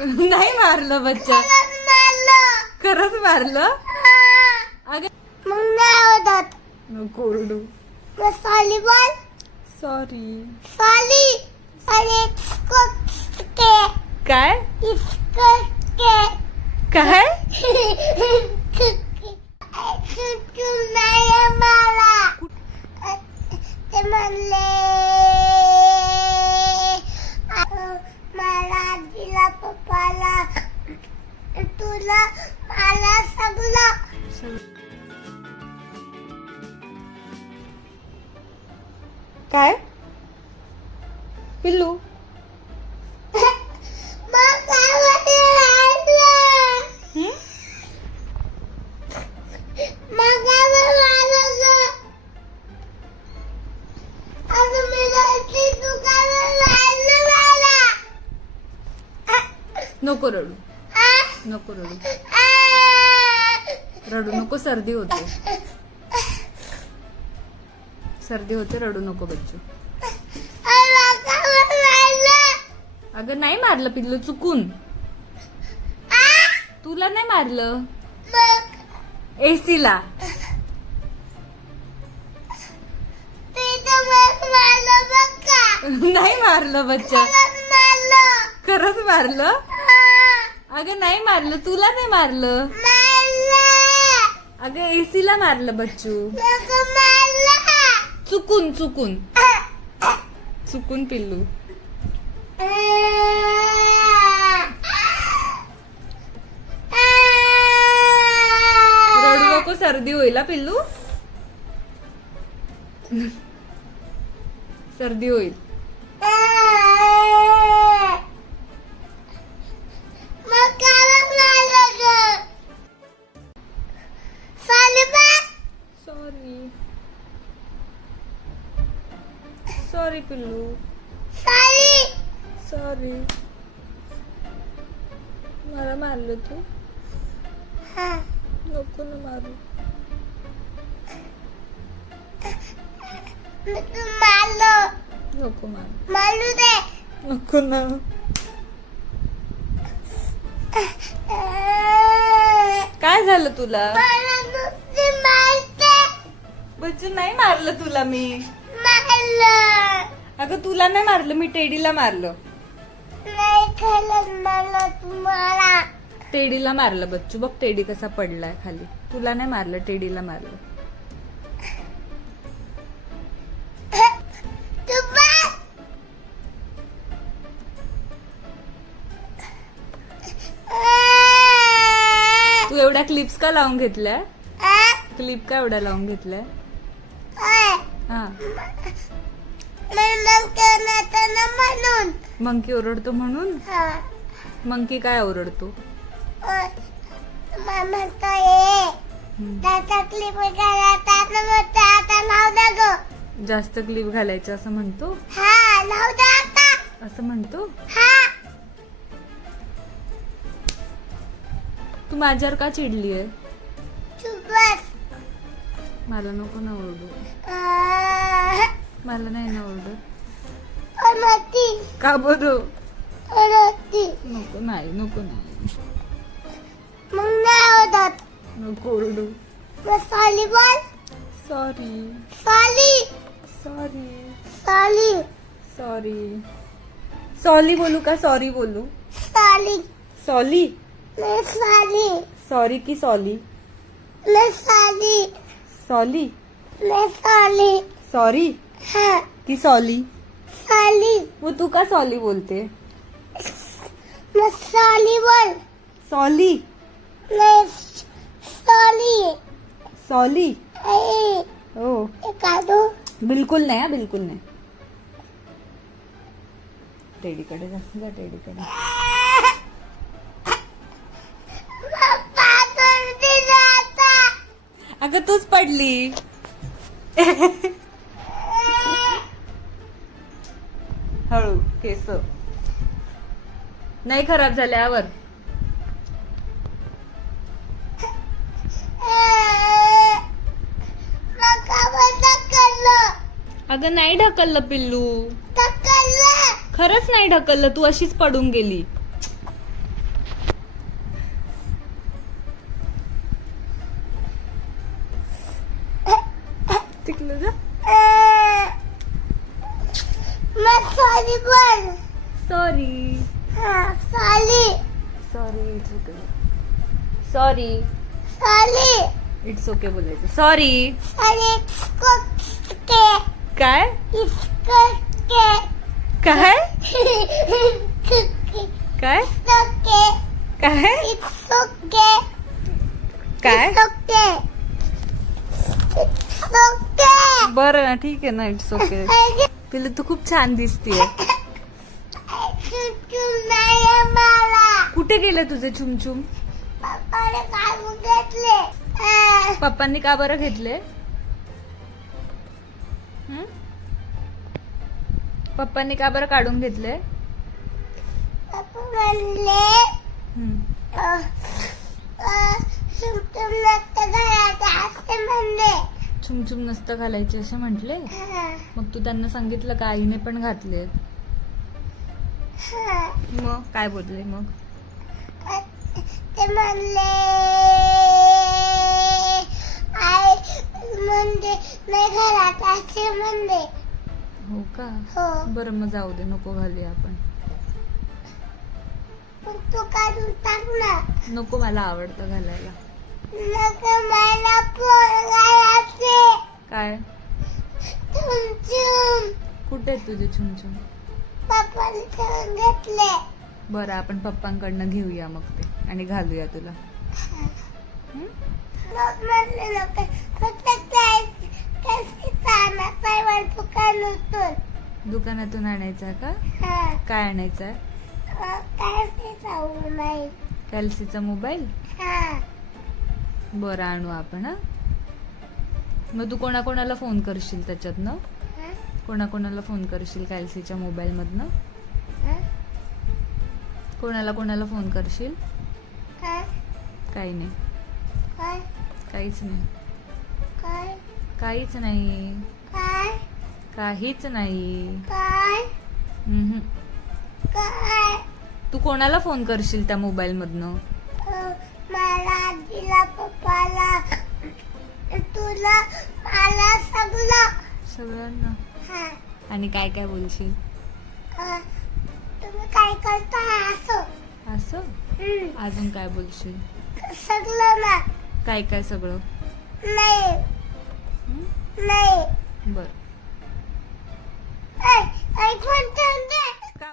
नाही मारलं बच्चा. खरंच मारलं. अगं. मग नाही होतात नको ओरडू मग सॉलीबॉल सॉरी सॉली. आणि काय? काय? नाही मला. ते म्हणले नको रडू. नको रडू. रडू नको सर्दी होते. सर्दी होते रडू नको बच्चू. अगं नाही मारलं पिल्लू चुकून. तुला नाही मारलं? एसीला. नाही मारलं बच्चा. खरंच मारलं. अगं नाही मारलं. तुला नाही मारलं. अगं एसीला मारलं बच्चू. चुकून चुकून. चुकून पिल्लू. रडू नको सर्दी होईल हा पिल्लू. सर्दी होईल. सॉरी मला मारलं तू हा. नको ना मारू. नको मारू मारू दे. नको ना काय झालं तुला. बच्चू नाही मारलं तुला मी. अगं तुला नाही मारलं मी टेडीला मारलं नाही खाल्लं मला तुम्हाला. टेडीला मारलं बच्चू. बघ टेडी कसा पडलाय खाली. तुला नाही मारलं टेडीला मारलं. तू एवढ्या क्लिप्स का लावून घेतल्या? क्लिप का एवढ्या लावून घेतल्या. हा. म्हणून. मंकी ओरडतो म्हणून? हा. मंकी काय ओरडतो? ओय. मला म्हणतो ये हम्म. त्याचा क्लिप करायचा आता म्हणतो आता लाव दे ग जास्त क्लिप घालायचं असं म्हणतो? हा लाव दे आता. असं म्हणतो? हा. तू माझ्यावर का चिडली आहे? चुप बस. मला नको ना ओरडू. मला नाही ना ओरडू का बरं नको नाही नको नाही. मग नाही होतात नको ओरडू. मग सॉलीबॉल सॉरी सॉली. सॉरी सॉली. सॉरी सॉली बोलू का? सॉरी बोलू. सॉली. सॉली मैं सॉली. सॉरी की सॉली मैं सॉली. सॉली सॉली. सॉरी हाँ. की सॉली सॉली वो तू का सॉली बोलते सॉली? मैं सॉली। सॉली? ए हो एखादो बिलकुल नाही बिलकुल नाही टेडीकडे जास्त जा टेडीकडे अगं तूच पडली हळू केस. नाही खराब झाल्यावर. अगं नाही ढकललं पिल्लू. खरंच नाही ढकललं तू अशीच पडून गेली. सॉरी हा साली सॉरी इट्स ओके सॉरी साली इट्स ओके बोलायचं सॉरी साली कोके काय इसकोके काय कोके काय कोके काय इसकोके काय इसकोके इसकोके बरं ना ठीक आहे ना इट्स ओके पिल्लू तू खूप छान दिसतीये चुचू नाही मला कुठे गेलं तुझे चुमचुम? पप्पाने काढून घेतले. पप्पांनी का बरं घेतले? हं? पप्पांनी का बरं काढून घेतले? पप्पा म्हणले हं. अ, अ, चुमचुम नसतं म्हणले. चुमचुम नसतं घालायचे असे म्हटले? हा, मग तू त्यांना सांगितलं का आईने पण घातले हा. मग काय बोलले मग? म्हणले आई म्हणजे नाही घरात असे म्हणले हो का? हो. बरं मग जाऊ दे नको घालूया आपण. मग तू काढून टाक ना. नको मला आवडतं घालायला. नको मला पोरगायचे काय? चुमचुम कुठे आहेत तुझे चुमचुम पप्पाने ठेवून घेतले. बरं आपण पप्पांकडनं घेऊया मग ते. आणि घालूया तुला. आहे दुकानातून आणायचा का? काय आणायचा? काय नाही कॅल्सीचा मोबाईल? बरं आणू आपण हा? मग तू कोणाकोणाला फोन करशील त्याच्यातनं? कोणाकोणाला फोन करशील कॅल्सीच्या मोबाईलमधनं? मधनं कोणाला कोणाला फोन करशील? काही नाही. काय? काहीच नाही. काय? काहीच नाही. काय? काहीच नाही. तू कोणाला फोन करशील त्या मला आजीला पप्पाला. तुला मला सगळं. सगळ्यांना. हा. आणि काय काय बोलशील? तुम्ही काय करताय असं? असं? अजून काय बोलशील? सगळं ना. काय काय सगळं? नाही. हं? नाही. बरं. ऐ, ऐकून